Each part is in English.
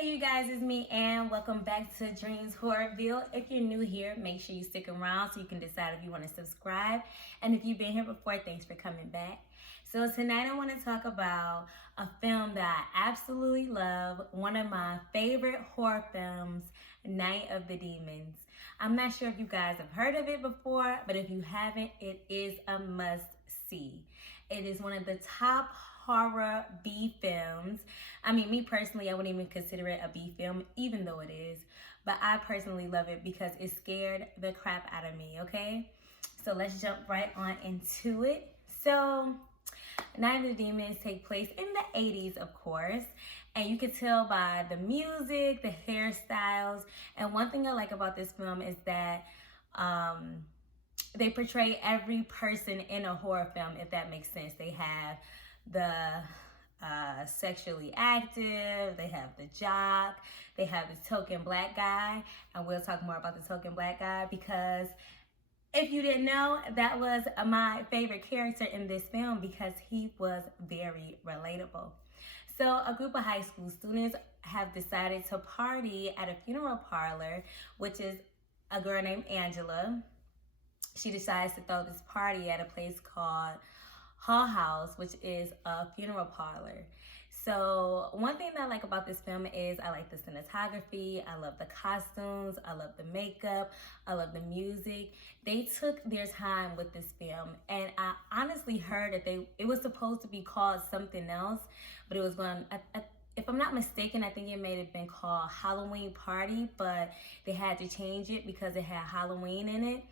Hey you guys, it's me and welcome back to DreamsHorrorVille. If you're new here, make sure you stick around so you can decide if you want to subscribe. And if you've been here before, thanks for coming back. So tonight I want to talk about a film that I absolutely love, one of my favorite horror films, Night of the Demons. I'm not sure if you guys have heard of it before, but if you haven't, it is a must see. It is one of the top horror B films. I mean, me personally, I wouldn't even consider it a B film, even though it is. But I personally love it because it scared the crap out of me, okay? So let's jump right on into it. So, Night of the Demons take place in the 80s, of course. And you can tell by the music, the hairstyles. And one thing I like about this film is that they portray every person in a horror film, if that makes sense. They have the sexually active, they have the jock, they have the token black guy, and we'll talk more about the token black guy because if you didn't know, that was my favorite character in this film because he was very relatable. So a group of high school students have decided to party at a funeral parlor, which is a girl named Angela. She decides to throw this party at a place called Hall House, which is a funeral parlor. So one thing that I like about this film is I like the cinematography, I love the costumes, I love the makeup, I love the music. They took their time with this film, and I honestly heard that it was supposed to be called something else, but it was going, if I'm not mistaken, I think it may have been called Halloween Party, but they had to change it because it had Halloween in it.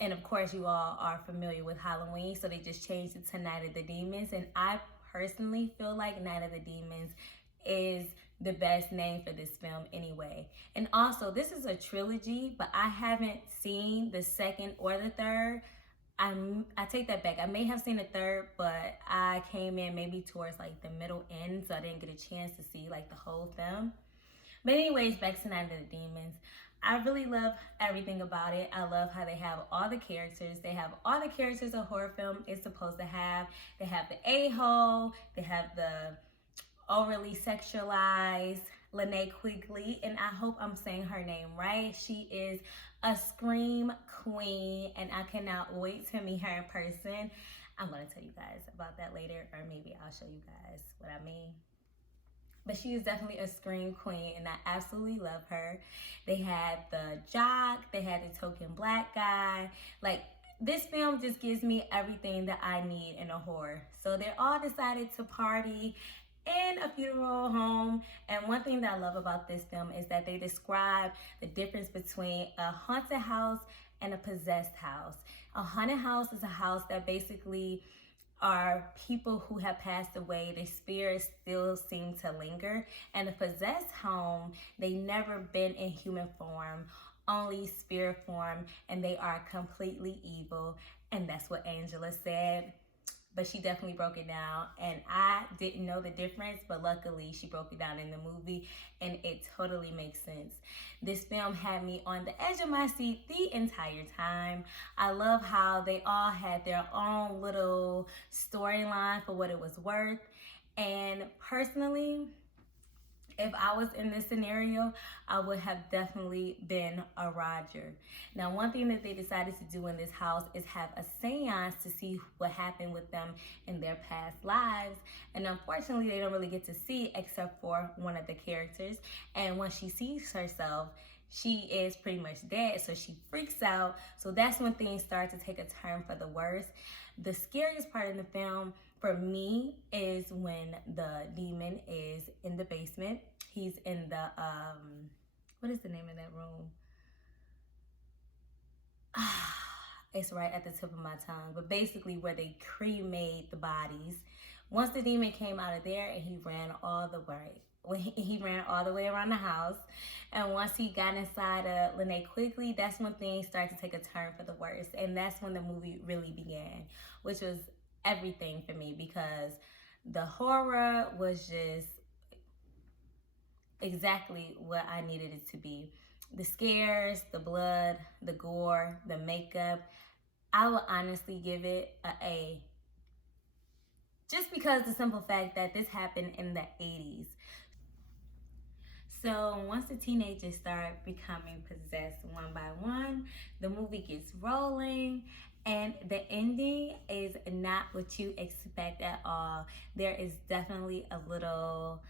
And of course, you all are familiar with Halloween, so they just changed it to Night of the Demons. And I personally feel like Night of the Demons is the best name for this film anyway. And also, this is a trilogy, but I haven't seen the second or the third. I take that back. I may have seen the third, but I came in maybe towards like the middle end, so I didn't get a chance to see like the whole film. But anyways, back to Night of the Demons. I really love everything about it. I love how they have all the characters. They have all the characters a horror film is supposed to have. They have the a-hole. They have the overly sexualized Linnea Quigley. And I hope I'm saying her name right. She is a scream queen. And I cannot wait to meet her in person. I'm going to tell you guys about that later. Or maybe I'll show you guys what I mean. But she is definitely a scream queen, and I absolutely love her. They had the jock, they had the token black guy. Like, this film just gives me everything that I need in a horror. So they all decided to party in a funeral home. And one thing that I love about this film is that they describe the difference between a haunted house and a possessed house. A haunted house is a house that basically are people who have passed away. Their spirits still seem to linger. And a possessed home, they never been in human form, only spirit form, and they are completely evil. And that's what Angela said. But she definitely broke it down, and I didn't know the difference, but luckily she broke it down in the movie, and it totally makes sense. This film had me on the edge of my seat the entire time. I love how they all had their own little storyline for what it was worth, and personally, if I was in this scenario, I would have definitely been a Roger. Now, one thing that they decided to do in this house is have a seance to see what happened with them in their past lives. And unfortunately, they don't really get to see except for one of the characters. And when she sees herself, she is pretty much dead, so she freaks out. So that's when things start to take a turn for the worse. The scariest part in the film for me is when the demon is in the basement. He's in the, what is the name of that room? It's right at the tip of my tongue, but basically where they cremate the bodies. Once the demon came out of there and he ran all the way around the house, and once he got inside of Linnea Quigley, that's when things started to take a turn for the worse, and that's when the movie really began, which was everything for me because the horror was just exactly what I needed it to be. The scares, the blood, the gore, the makeup. I would honestly give it an A. Just because the simple fact that this happened in the 80s. So once the teenagers start becoming possessed one by one, the movie gets rolling, and the ending is not what you expect at all. There is definitely a little,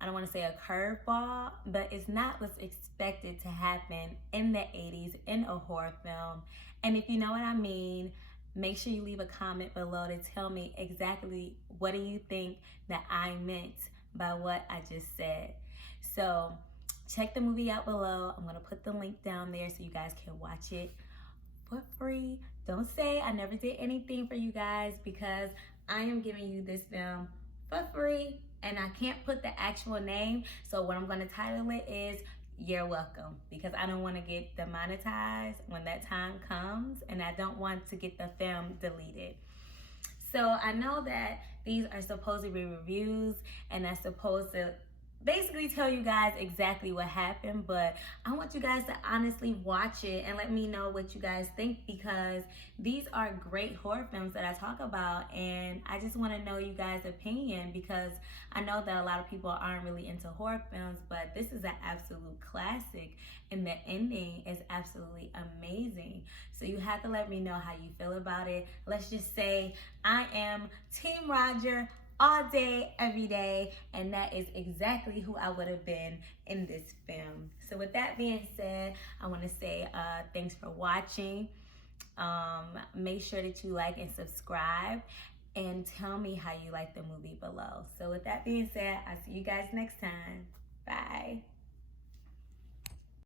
I don't want to say a curveball, but it's not what's expected to happen in the 80s in a horror film. And if you know what I mean, make sure you leave a comment below to tell me exactly what do you think that I meant by what I just said. So check the movie out below. I'm gonna put the link down there so you guys can watch it for free. Don't say I never did anything for you guys, because I am giving you this film for free and I can't put the actual name. So what I'm gonna title it is You're Welcome, because I don't want to get demonetized when that time comes, and I don't want to get the film deleted. So I know that these are supposed to be reviews and I'm supposed to basically tell you guys exactly what happened, but I want you guys to honestly watch it and let me know what you guys think, because these are great horror films that I talk about, and I just want to know you guys' opinion, because I know that a lot of people aren't really into horror films, but this is an absolute classic and the ending is absolutely amazing. So you have to let me know how you feel about it. Let's just say I am Team Roger all day, every day, and that is exactly who I would have been in this film. So with that being said, I want to say thanks for watching. Make sure that you like and subscribe, and tell me how you like the movie below. So with that being said, I'll see you guys next time. Bye.